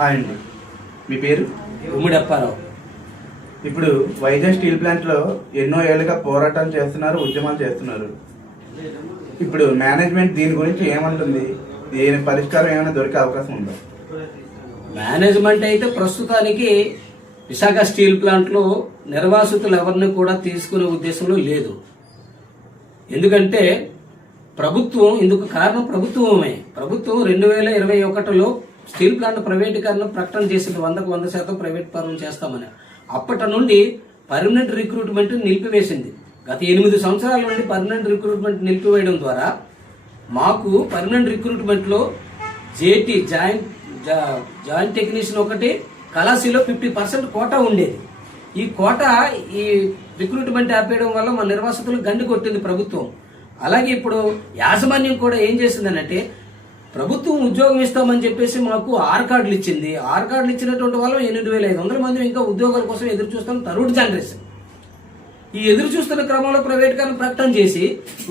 Hi అండి, మీ పేరు? ఉమ్మడి అప్పారావు. ఇప్పుడు వైజాగ్ స్టీల్ ప్లాంట్లో ఎన్నో ఏళ్ళుగా పోరాటాలు చేస్తున్నారు, ఉద్యమాలు చేస్తున్నారు. ఇప్పుడు మేనేజ్మెంట్ దీని గురించి ఏమంటుంది? దీని పరిష్కారం ఏమైనా దొరికే అవకాశం ఉందా? మేనేజ్మెంట్ అయితే ప్రస్తుతానికి విశాఖ స్టీల్ ప్లాంట్లో నిర్వాసితులు ఎవరిని కూడా తీసుకునే ఉద్దేశంలో లేదు. ఎందుకంటే ప్రభుత్వం, ఇందుకు కారణం ప్రభుత్వమే. ప్రభుత్వం 2021లో స్టీల్ ప్లాంట్ ప్రైవేటీకరణ ప్రకటన చేసింది, 100% ప్రైవేట్ పరం చేస్తామని. అప్పటి నుండి పర్మనెంట్ రిక్రూట్మెంట్ నిలిపివేసింది. గత 8 సంవత్సరాల నుండి పర్మనెంట్ రిక్రూట్మెంట్ నిలిపివేయడం ద్వారా మాకు పర్మనెంట్ రిక్రూట్మెంట్లో జాయింట్ టెక్నీషియన్ ఒకటి, కళాశీలో 50% కోటా ఉండేది. ఈ కోటా ఈ రిక్రూట్మెంట్ ఆపేయడం వల్ల మా నిర్వాసితులు గండి కొట్టింది ప్రభుత్వం. అలాగే ఇప్పుడు యాజమాన్యం కూడా ఏం చేసిందనంటే, ప్రభుత్వం ఉద్యోగం ఇస్తామని చెప్పేసి మాకు ఆర్ కార్డులు ఇచ్చింది. ఆర్ కార్డులు ఇచ్చినటువంటి వాళ్ళు 8,500 మంది ఇంకా ఉద్యోగాల కోసం ఎదురు చూస్తున్న థర్డ్ జనరేషన్. ఈ ఎదురు చూస్తున్న క్రమంలో ప్రైవేటీకరణ ప్రకటన చేసి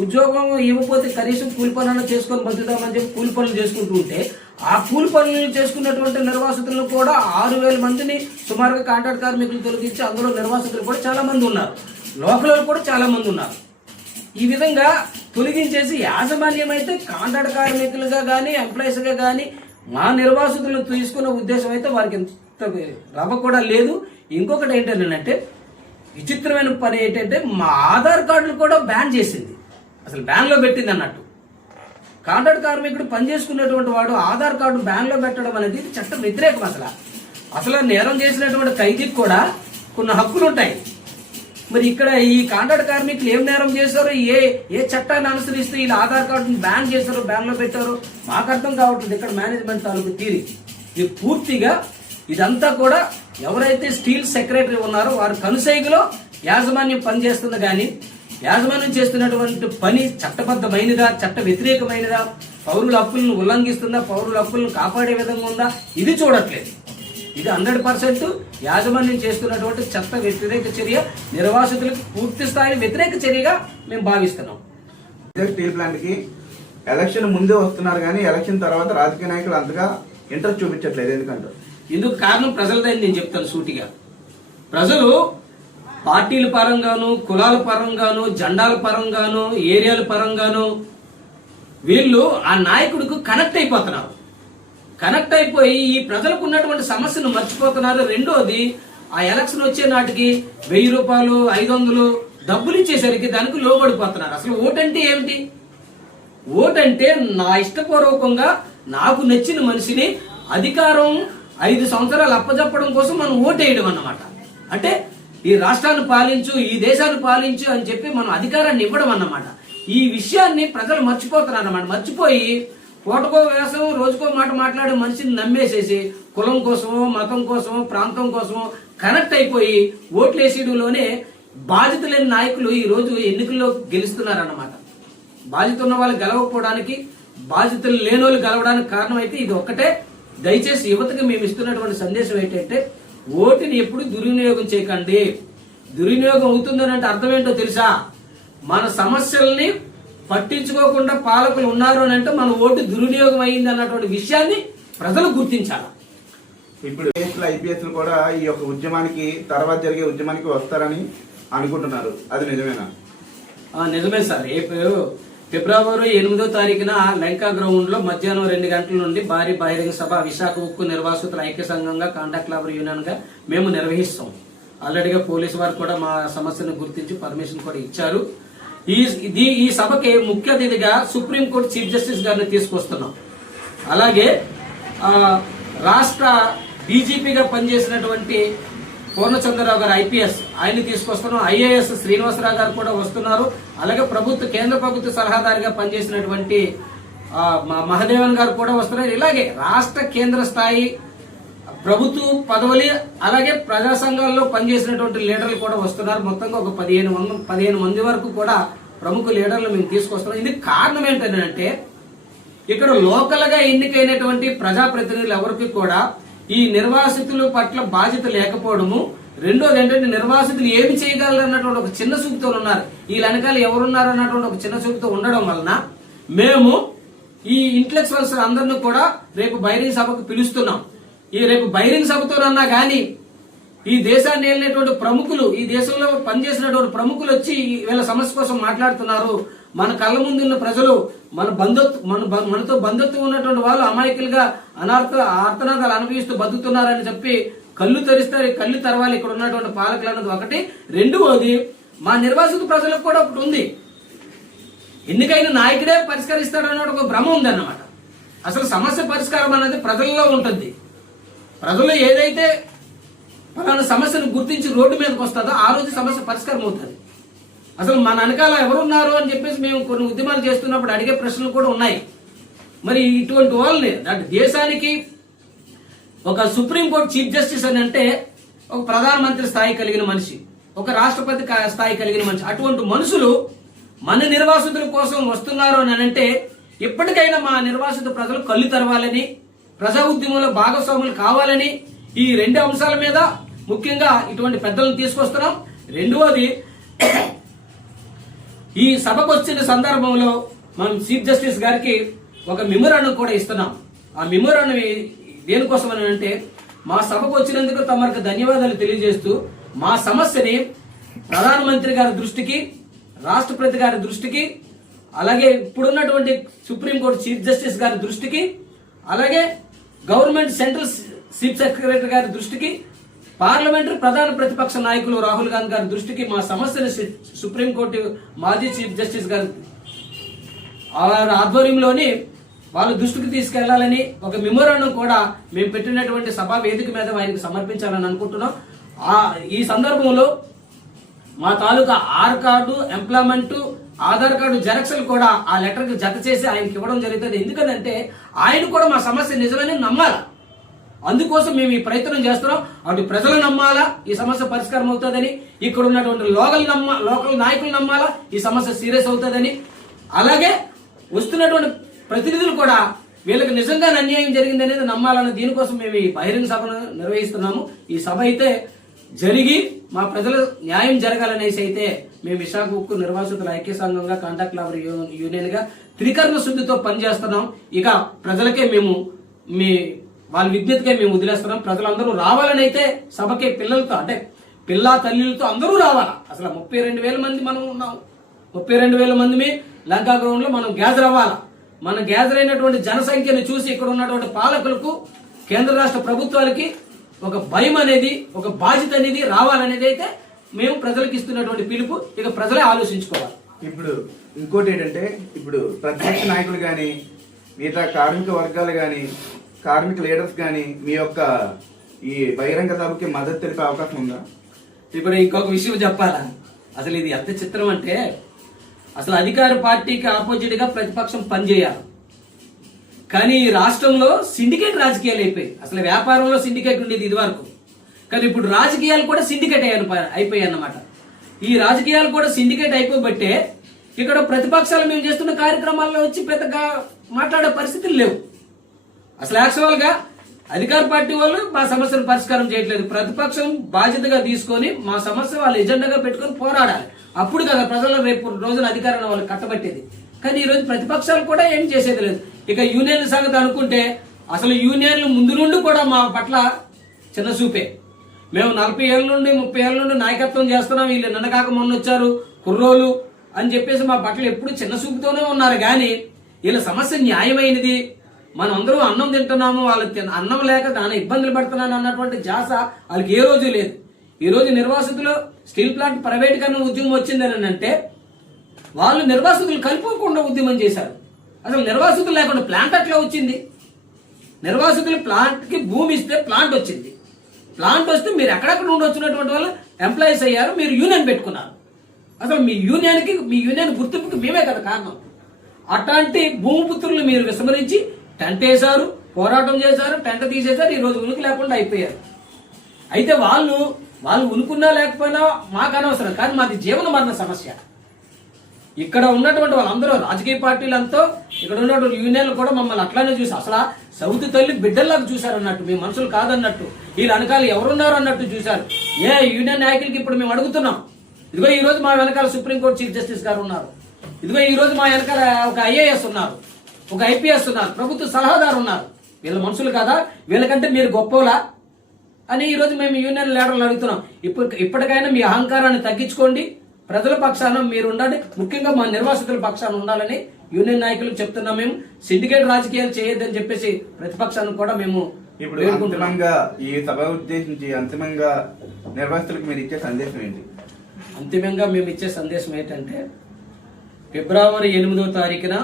ఉద్యోగం ఇవ్వకపోతే కనీసం కూలి పనులను చేసుకొని బతుకుదామని చెప్పి కూలి పనులు చేసుకుంటూ ఉంటే, ఆ కూలి పనులు చేసుకున్నటువంటి నిర్వాసితులను కూడా 6,000 మందిని సుమారుగా కాంట్రాక్ట్ కార్మికులు తొలగించి అందులో నిర్వాసితులు కూడా చాలా మంది ఉన్నారు, లోకల్ కూడా చాలా మంది ఉన్నారు. ఈ విధంగా తొలగించేసి యాజమాన్యం అయితే కాంట్రాక్ట్ కార్మికులుగా కానీ ఎంప్లాయీస్గా కానీ మా నిర్వాసితులను తీసుకునే ఉద్దేశం అయితే వారికి ఎంత రవ్వ కూడా లేదు. ఇంకొకటి ఏంటంటే, విచిత్రమైన పని ఏంటంటే, మా ఆధార్ కార్డులు కూడా బ్యాన్ చేసింది. అసలు బ్యాన్లో పెట్టింది అన్నట్టు. కాంట్రాక్ట్ కార్మికుడు పనిచేసుకునేటువంటి వాడు ఆధార్ కార్డు బ్యాన్లో పెట్టడం అనేది చట్ట వ్యతిరేకం. అసలు నేరం చేసినటువంటి ఖైదీకి కూడా కొన్ని హక్కులు ఉంటాయి. మరి ఇక్కడ ఈ కాంట్రాక్ట్ కార్మికులు ఏం నేరం చేశారో, ఏ చట్టాన్ని అనుసరిస్తూ వీళ్ళు ఆధార్ కార్డును బ్యాన్ చేశారో, బ్యాన్లో పెట్టారో మాకు అర్థం కావట్లేదు. ఇక్కడ మేనేజ్మెంట్ తాలూకు తీరి ఇది పూర్తిగా ఇదంతా కూడా ఎవరైతే స్టీల్ సెక్రటరీ ఉన్నారో వారి కనుసైగులో యాజమాన్యం పనిచేస్తుంది. కానీ యాజమాన్యం చేస్తున్నటువంటి పని చట్టబద్ధమైనదా, చట్ట వ్యతిరేకమైనదా, పౌరుల హక్కులను ఉల్లంఘిస్తుందా, పౌరుల హక్కులను కాపాడే విధంగా ఉందా, ఇది చూడట్లేదు. ఇది 100% యాజమాన్యం చేస్తున్నటువంటి చట్ట వ్యతిరేక చర్య, నిర్వాసితులకు పూర్తి స్థాయి వ్యతిరేక చర్యగా మేము భావిస్తున్నాం. స్టీల్ ప్లాంట్ కి ఎలక్షన్ ముందే వస్తున్నారు కానీ ఎలక్షన్ తర్వాత రాజకీయ నాయకులు అంతగా ఇంట్రెస్ట్ చూపించట్లేదు. ఎందుకంటే ఇందుకు కారణం ప్రజలదని నేను చెప్తాను సూటిగా. ప్రజలు పార్టీల పరంగాను, కులాల పరంగాను, జెండాల పరంగాను, ఏరియాల పరంగాను వీళ్ళు ఆ నాయకుడికి కనెక్ట్ అయిపోతున్నారు. కనెక్ట్ అయిపోయి ఈ ప్రజలకు ఉన్నటువంటి సమస్యను మర్చిపోతున్నారు. రెండోది, ఆ ఎలక్షన్ వచ్చే నాటికి 1000 రూపాయలు, 500 డబ్బులు ఇచ్చేసరికి దానికి లోబడిపోతున్నారు. అసలు ఓటంటే ఏమిటి? ఓటంటే నా ఇష్టపూర్వకంగా నాకు నచ్చిన మనిషిని అధికారం 5 సంవత్సరాలు అప్పజెప్పడం కోసం మనం ఓటేయడం అన్నమాట. అంటే ఈ రాష్ట్రాన్ని పాలించు, ఈ దేశాన్ని పాలించు అని చెప్పి మనం అధికారాన్ని ఇవ్వడం అన్నమాట. ఈ విషయాన్ని ప్రజలు మర్చిపోతున్నారు అన్నమాట. మర్చిపోయి పూటకో వేసం, రోజుకో మాట మాట్లాడే మనిషిని నమ్మేసేసి కులం కోసమో, మతం కోసమో, ప్రాంతం కోసమో కనెక్ట్ అయిపోయి ఓట్లేసేయడంలోనే బాధ్యత లేని నాయకులు ఈ రోజు ఎన్నికల్లో గెలుస్తున్నారన్నమాట. బాధ్యత ఉన్న వాళ్ళు గెలవకపోవడానికి, బాధ్యతలు లేని వాళ్ళు గెలవడానికి కారణం అయితే ఇది ఒక్కటే. దయచేసి యువతకి మేము ఇస్తున్నటువంటి సందేశం ఏంటంటే, ఓటుని ఎప్పుడు దుర్వినియోగం చేయకండి. దుర్వినియోగం అవుతుందని అంటే అర్థం ఏంటో తెలుసా? మన సమస్యల్ని పట్టించుకోకుండా పాలకులు ఉన్నారు అని అంటే మన ఓటు దుర్వినియోగం అయింది అన్నటువంటి విషయాన్ని ప్రజలు గుర్తించాలి. ఇప్పుడు IPS కూడా ఈ యొక్క ఉద్యమానికి, తర్వాత జరిగే ఉద్యమానికి వస్తారని అనుకుంటున్నారు. అది నిజమేనా? నిజమే సార్. ఫిబ్రవరి 8వ తారీఖున లంకా గ్రౌండ్ లో మధ్యాహ్నం 2 గంటల నుండి భారీ బహిరంగ సభ విశాఖ ఉక్కు నిర్వాసితుల ఐక్య సంఘంగా, కాంట్రాక్ట్ లేబర్ యూనియన్ గా మేము నిర్వహిస్తాం. ఆల్రెడీగా పోలీసు వారు కూడా మా సమస్యను గుర్తించి పర్మిషన్ కూడా ఇచ్చారు. ఈ సభకి ముఖ్య అతిథిగా సుప్రీంకోర్టు చీఫ్ జస్టిస్ గారిని తీసుకొస్తున్నాం. అలాగే రాష్ట్ర డీజీపీగా పనిచేసినటువంటి పూర్ణచంద్రరావు గారు IPS, ఆయన్ని తీసుకొస్తున్నాం. IAS శ్రీనివాసరావు గారు కూడా వస్తున్నారు. అలాగే కేంద్ర ప్రభుత్వ సలహాదారుగా పనిచేసినటువంటి మహదేవన్ గారు కూడా వస్తున్నారు. ఇలాగే రాష్ట్ర, కేంద్ర స్థాయి ప్రభుత్వ పదవులు, అలాగే ప్రజా సంఘాల్లో పనిచేసినటువంటి లీడర్లు కూడా వస్తున్నారు. మొత్తంగా ఒక 15 మంది వరకు కూడా ప్రముఖ లీడర్లు మేము తీసుకొస్తున్నాం. ఇది కారణం ఏంటంటే, ఇక్కడ లోకల్ గా ఎన్నికైనటువంటి ప్రజాప్రతినిధులు ఎవరికి కూడా ఈ నిర్వాసితుల పట్ల బాధ్యత లేకపోవడము, రెండోది ఏంటంటే నిర్వాసితులు ఏమి చేయగలరు అన్నటువంటి ఒక చిన్న చూపుతో ఉన్నారు. ఈ వెనకాల ఎవరున్నారు అన్నటువంటి ఒక చిన్న చూపుతో ఉండడం వలన మేము ఈ ఇంటలెక్చువల్స్ అందరినీ కూడా రేపు బహిరంగ సభకు పిలుస్తున్నాం. ఈ రేపు బహిరంగ సభతోనన్నా కానీ ఈ దేశాన్ని వెళ్ళినటువంటి ప్రముఖులు, ఈ దేశంలో పనిచేసినటువంటి ప్రముఖులు వచ్చి వీళ్ళ సమస్య కోసం మాట్లాడుతున్నారు. మన కళ్ళ ముందు ఉన్న ప్రజలు, మనతో బంధుత్వం ఉన్నటువంటి వాళ్ళు అమాయకులుగా ఆర్తనాదాలు అనుభవిస్తూ బతుకుతున్నారని చెప్పి కళ్ళు తెరిస్తారు. కళ్ళు తెరవాలి ఇక్కడ ఉన్నటువంటి పాలకులు అన్నది ఒకటి. రెండవది, మా నిర్వాసిత ప్రజలకు కూడా ఒకటి ఉంది, ఎన్నికైన నాయకుడే పరిష్కరిస్తాడన్న ఒక భ్రమ ఉందన్నమాట. అసలు సమస్య పరిష్కారం అనేది ప్రజల్లో ఉంటుంది. ప్రజలు ఏదైతే పలానా సమస్యను గుర్తించి రోడ్డు మీదకి వస్తుందో ఆ రోజు సమస్య పరిష్కారం అవుతుంది. అసలు మన వెనకాల ఎవరున్నారు అని చెప్పేసి మేము కొన్ని ఉద్యమాలు చేస్తున్నప్పుడు అడిగే ప్రశ్నలు కూడా ఉన్నాయి. మరి ఇటువంటి వాళ్ళని దేశానికి ఒక సుప్రీంకోర్టు చీఫ్ జస్టిస్ అని అంటే ఒక ప్రధానమంత్రి స్థాయి కలిగిన మనిషి, ఒక రాష్ట్రపతి స్థాయి కలిగిన మనిషి, అటువంటి మనుషులు మన నిర్వాసితుల కోసం వస్తున్నారు అని అంటే ఇప్పటికైనా మా నిర్వాసిత ప్రజలు కళ్ళు తెరవాలని, ప్రజా ఉద్యమంలో భాగస్వాములు కావాలని ఈ రెండు అంశాల మీద ముఖ్యంగా ఇటువంటి పెద్దలను తీసుకొస్తున్నాం. రెండవది, ఈ సభకు వచ్చిన సందర్భంలో మనం చీఫ్ జస్టిస్ గారికి ఒక మెమోరాండం కూడా ఇస్తున్నాం. ఆ మెమోరాండం దేనికోసం అని అంటే మా సభకు వచ్చినందుకు తమకు ధన్యవాదాలు తెలియజేస్తూ మా సమస్యని ప్రధానమంత్రి గారి దృష్టికి, రాష్ట్రపతి గారి దృష్టికి, అలాగే ఇప్పుడున్నటువంటి సుప్రీంకోర్టు చీఫ్ జస్టిస్ గారి దృష్టికి, అలాగే గవర్నమెంట్ సెంట్రల్ చీఫ్ సెక్రటరీ గారి దృష్టికి, పార్లమెంటరీ ప్రధాన ప్రతిపక్ష నాయకులు రాహుల్ గాంధీ గారి దృష్టికి మా సమస్యను సుప్రీంకోర్టు మాజీ చీఫ్ జస్టిస్ గారి ఆధ్వర్యంలోని వాళ్ళ దృష్టికి తీసుకెళ్లాలని ఒక మెమోరాండం కూడా మేము పెట్టినటువంటి సభా వేదిక మీద ఆయనకు సమర్పించాలని అనుకుంటున్నాం. ఈ సందర్భంలో మా తాలూకా R card, employment, Aadhaar card జెరాక్స్లు కూడా ఆ లెటర్కి జత చేసి ఆయనకి ఇవ్వడం జరుగుతుంది. ఎందుకంటే ఆయన కూడా మా సమస్య నిజమని నమ్మాలా, అందుకోసం మేము ఈ ప్రయత్నం చేస్తున్నాం. అటు ప్రజలు నమ్మాలా ఈ సమస్య పరిష్కారం అవుతుందని, ఇక్కడ ఉన్నటువంటి లోకల్ నాయకులు నమ్మాలా ఈ సమస్య సీరియస్ అవుతుందని, అలాగే వస్తున్నటువంటి ప్రతినిధులు కూడా వీళ్ళకి నిజంగా అన్యాయం జరిగింది అనేది నమ్మాలన్న దీనికోసం మేము ఈ బహిరంగ సభను నిర్వహిస్తున్నాము. ఈ సభ అయితే జరిగి మా ప్రజల న్యాయం జరగాలనేసి అయితే మేము విశాఖ ఉక్కు నిర్వాసితుల ఐక్య సంఘంగా, కాంట్రాక్ట్ లేబర్ యూనియన్ గా త్రికరణ శుద్ధితో పనిచేస్తున్నాం. ఇక ప్రజలకే మేము వాళ్ళ విజ్ఞతగా మేము వదిలేస్తున్నాం. ప్రజలందరూ రావాలని అయితే సభకి పిల్లలతో అంటే పిల్ల తల్లిలతో అందరూ రావాలా. అసలు 32,000 మంది మనం ఉన్నాం. 32,000 మంది లంకా గ్రౌండ్ లో మనం గ్యాదర్ అవ్వాలా. మన గ్యాదర్ అయినటువంటి జనసంఖ్యను చూసి ఇక్కడ ఉన్నటువంటి పాలకులకు, కేంద్ర రాష్ట్ర ప్రభుత్వాలకి ఒక భయం అనేది, ఒక బాధ్యత అనేది రావాలనేది అయితే మేము ప్రజలకు ఇస్తున్నటువంటి పిలుపు. ఇక ప్రజలే ఆలోచించుకోవాలి. ఇప్పుడు ఇంకోటి ఏంటంటే, ఇప్పుడు ప్రతిపక్ష నాయకులు కానీ, మిగతా కార్మిక వర్గాలు కానీ, కార్మిక లీడర్స్ కానీ మీ యొక్క ఈ బహిరంగ సభకి మద్దతు తెలిపే అవకాశం ఉందా? ఇప్పుడు ఇంకొక విషయం చెప్పాలా, అసలు ఇది ఎంత చిత్రం అంటే, అసలు అధికార పార్టీకి ఆపోజిట్ గా ప్రతిపక్షం పనిచేయాలి. కానీ ఈ రాష్ట్రంలో సిండికేట్ రాజకీయాలు అయిపోయాయి. అసలు వ్యాపారంలో సిండికేట్ ఉండేది ఇది వరకు, కానీ ఇప్పుడు రాజకీయాలు కూడా సిండికేట్ అయిపోయాయి అన్నమాట. ఈ రాజకీయాలు కూడా సిండికేట్ అయిపోబట్టే ఇక్కడ ప్రతిపక్షాలు మేము చేస్తున్న కార్యక్రమాల్లో వచ్చి పెద్దగా మాట్లాడే పరిస్థితులు లేవు. అసలు యాక్చువల్ గా అధికార పార్టీ వాళ్ళు మా సమస్యను పరిష్కారం చేయట్లేదు. ప్రతిపక్షం బాధ్యతగా తీసుకొని మా సమస్య వాళ్ళ ఎజెండాగా పెట్టుకొని పోరాడాలి. అప్పుడు కదా ప్రజలు రేపు రోజున అధికారాన్ని వాళ్ళు కట్టబట్టేది. కానీ ఈ రోజు ప్రతిపక్షాలు కూడా ఏం చేసేది లేదు. ఇక యూనియన్ల సంగతి అనుకుంటే అసలు యూనియన్లు ముందు నుండి కూడా మా పట్ల చిన్న చూపే. మేము 40 ఏళ్ళ నుండి 30 ఏళ్ళ నుండి నాయకత్వం చేస్తున్నాం, వీళ్ళు నిన్నకాక మొన్న వచ్చారు కుర్రోలు అని చెప్పేసి మా పట్ల ఎప్పుడు చిన్న చూపుతోనే ఉన్నారు. కానీ వీళ్ళ సమస్య న్యాయమైనది, మనం అందరూ అన్నం తింటున్నాము, వాళ్ళకి అన్నం లేక దాని ఇబ్బందులు పడుతున్నాను అన్నటువంటి జాస వాళ్ళకి ఏ రోజు లేదు. ఈ రోజు నిర్వాసితులు స్టీల్ ప్లాంట్ ప్రైవేటీకరణ ఉద్యమం వచ్చిందని అంటే వాళ్ళు నిర్వాసితులు కలుపుకోకుండా ఉద్యమం చేశారు. అసలు నిర్వాసితులు లేకుండా ప్లాంట్ అట్లా వచ్చింది. నిర్వాసితులు ప్లాంట్ కి భూమి ఇస్తే ప్లాంట్ వచ్చింది. ప్లాంట్ వస్తే మీరు ఎక్కడెక్కడ నుండి వచ్చినటువంటి వాళ్ళు ఎంప్లాయీస్ అయ్యారు, మీరు యూనియన్ పెట్టుకున్నారు. అసలు మీ యూనియన్ గుర్తింపుకి మేమే కదా కారణం. అట్లాంటి భూమిపుత్రులు మీరు విస్మరించి టెంట్ వేశారు, పోరాటం చేశారు, టెంట్ తీసేశారు, ఈ రోజు ఉనికి లేకుండా అయిపోయారు. అయితే వాళ్ళు ఉనుకున్నా లేకపోయినా మాకు అనవసరం, కానీ మాది జీవన మరణ సమస్య. ఇక్కడ ఉన్నటువంటి వాళ్ళందరూ రాజకీయ పార్టీలంతా, ఇక్కడ ఉన్నటువంటి యూనియన్లు కూడా మమ్మల్ని అట్లానే చూసి అసలు సౌత్ తల్లి బిడ్డల్లాగా చూశారు అన్నట్టు, మీ మనుషులు కాదన్నట్టు, వీళ్ళ వెనకాల ఎవరున్నారు అన్నట్టు చూశారు. యూనియన్ నాయకులకి ఇప్పుడు మేము అడుగుతున్నాం, ఇదిగో ఈ రోజు మా వెనకాల సుప్రీంకోర్టు చీఫ్ జస్టిస్ గారు ఉన్నారు, ఇదిగో ఈ రోజు మా వెనకాల ఒక IAS ఉన్నారు, ఒక IPS ఉన్నారు, ప్రభుత్వ సలహాదారు ఉన్నారు. వీళ్ళ మనుషులు కదా, వీళ్ళకంటే మీరు గొప్పలా అని ఈరోజు మేము యూనియన్ లీడర్లు అడుగుతున్నాం. ఇప్పటికైనా మీ అహంకారాన్ని తగ్గించుకోండి, ప్రజల పక్షాన మీరు ఉండండి, ముఖ్యంగా మా నిర్వాసితుల పక్షాన ఉండాలని యూనియన్ నాయకులకు చెప్తున్నాం. మేము సిండికేట్ రాజకీయాలు చేయొద్దని చెప్పేసి ప్రతిపక్షానికి కూడా మేము ఇప్పుడు అంతిమంగా ఈ సభ ఉద్దేశించి అంతిమంగా నిర్వాసితులకు మీరు ఇచ్చే సందేశం ఏంటి? అంతిమంగా మేము ఇచ్చే సందేశం ఏంటంటే ఫిబ్రవరి 8వ తారీఖున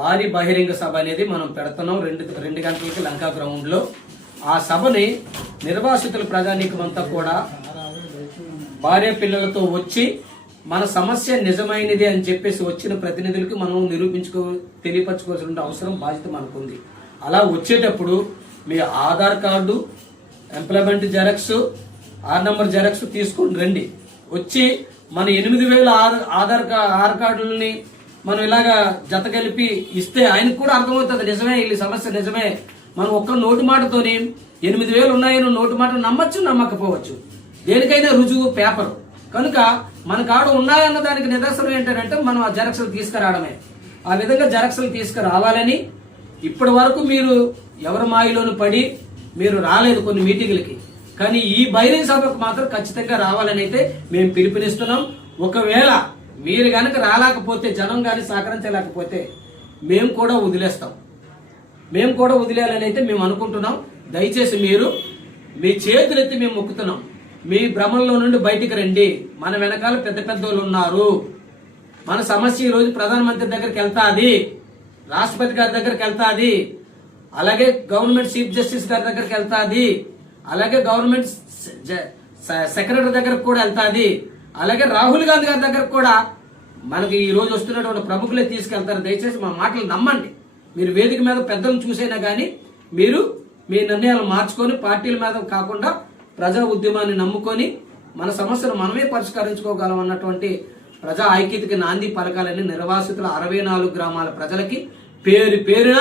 భారీ బహిరంగ సభ అనేది మనం పెడుతున్నాం 2 గంటలకి లంకా గ్రౌండ్ లో. ఆ సభని నిర్వాసితుల ప్రజానీకమంతా కూడా భార్య పిల్లలతో వచ్చి మన సమస్య నిజమైనది అని చెప్పేసి వచ్చిన ప్రతినిధులకు మనం తెలియపరచుకోవాల్సిన అవసరం, బాధ్యత మనకుంది. అలా వచ్చేటప్పుడు మీ Aadhaar card, employment xerox, R number xerox తీసుకొని రండి. వచ్చి మన 8,000 ఆధార్ కార్డులని మనం ఇలాగా జత కలిపి ఇస్తే ఆయనకు కూడా అర్థమవుతుంది నిజమే, ఈ సమస్య నిజమే. మనం ఒక్క నోటి మాటతోని 8,000 ఉన్నాయని నోటి మాట నమ్మచ్చు, నమ్మకపోవచ్చు. దేనికైనా రుజువు పేపర్ కనుక మన కాడు ఉన్నాయన్న దానికి నిదర్శనం ఏంటంటే మనం ఆ జెరాక్స్లు తీసుకురావడమే. ఆ విధంగా జెరాక్స్లు తీసుకురావాలని ఇప్పటి వరకు మీరు ఎవరి మాయలోను పడి మీరు రాలేదు కొన్ని మీటింగులకి, కానీ ఈ బహిరంగ సభకు మాత్రం ఖచ్చితంగా రావాలని అయితే మేము పిలుపునిస్తున్నాం. ఒకవేళ మీరు గనక రాలేకపోతే, జనం కానీ సహకరించలేకపోతే మేము కూడా వదిలేస్తాం. మేము కూడా వదిలేయాలని అయితే మేము అనుకుంటున్నాం. దయచేసి మీరు మీ చేతులెత్తి మేము మొక్కుతున్నాం, మీ భ్రమంలో నుండి బయటికి రండి. మన వెనకాల పెద్ద పెద్దోళ్ళు ఉన్నారు. మన సమస్య ఈ రోజు ప్రధానమంత్రి దగ్గరికి వెళ్తాది, రాష్ట్రపతి గారి దగ్గరికి వెళ్తాది, అలాగే గవర్నమెంట్ చీఫ్ జస్టిస్ గారి దగ్గరికి వెళ్తాది, అలాగే గవర్నమెంట్ సెక్రటరీ దగ్గరకు కూడా వెళ్తాది, అలాగే రాహుల్ గాంధీ గారి దగ్గరకు కూడా మనకి ఈ రోజు వస్తున్నటువంటి ప్రముఖులే తీసుకెళ్తారు. దయచేసి మా మాటలు నమ్మండి. మీరు వేదిక మీద పెద్దలను చూసైనా కానీ మీరు మీ నిర్ణయాలు మార్చుకొని పార్టీల మీద కాకుండా ప్రజా ఉద్యమాన్ని నమ్ముకొని మన సమస్యను మనమే పరిష్కరించుకోగలం అన్నటువంటి ప్రజా ఐక్యతకి నాంది పలకాలని నిర్వాసితుల 64 గ్రామాల ప్రజలకి పేరున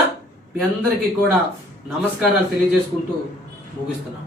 మీ అందరికీ కూడా నమస్కారాలు తెలియజేసుకుంటూ ముగిస్తున్నాం.